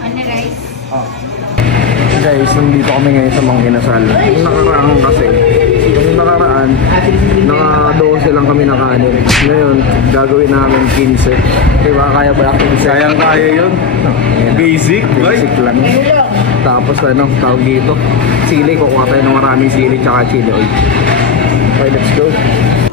Ano rice? Guys, nandito kami ngayon sa Mang Inasal. Yung nakaraan kasi, yung nakaraan, naka-12 lang kami nakanin. Ngayon, gagawin namin 15. Diba, kaya ba 15? Kaya yun. Basic, Basic lang. Tapos ano, tawag dito, sili, kukuha tayo ng maraming sili tsaka chili oil. Okay, let's go.